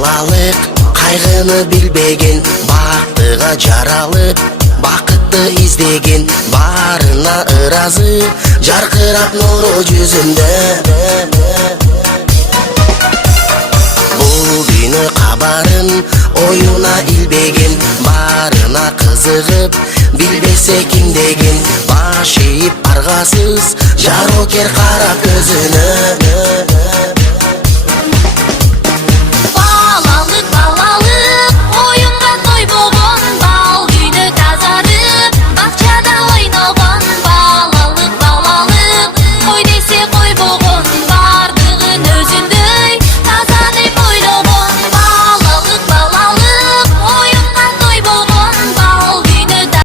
балалык кайгыны билбеген, бактыга жаралып бакытты издеген, баарына ыраазы жаркырап нуру жүзүндө. Бул күнү кабарын оюна илбеген, баарына кызыгып билбесе ким деген, баш ийип аргасыз жарокер карап көзүнө.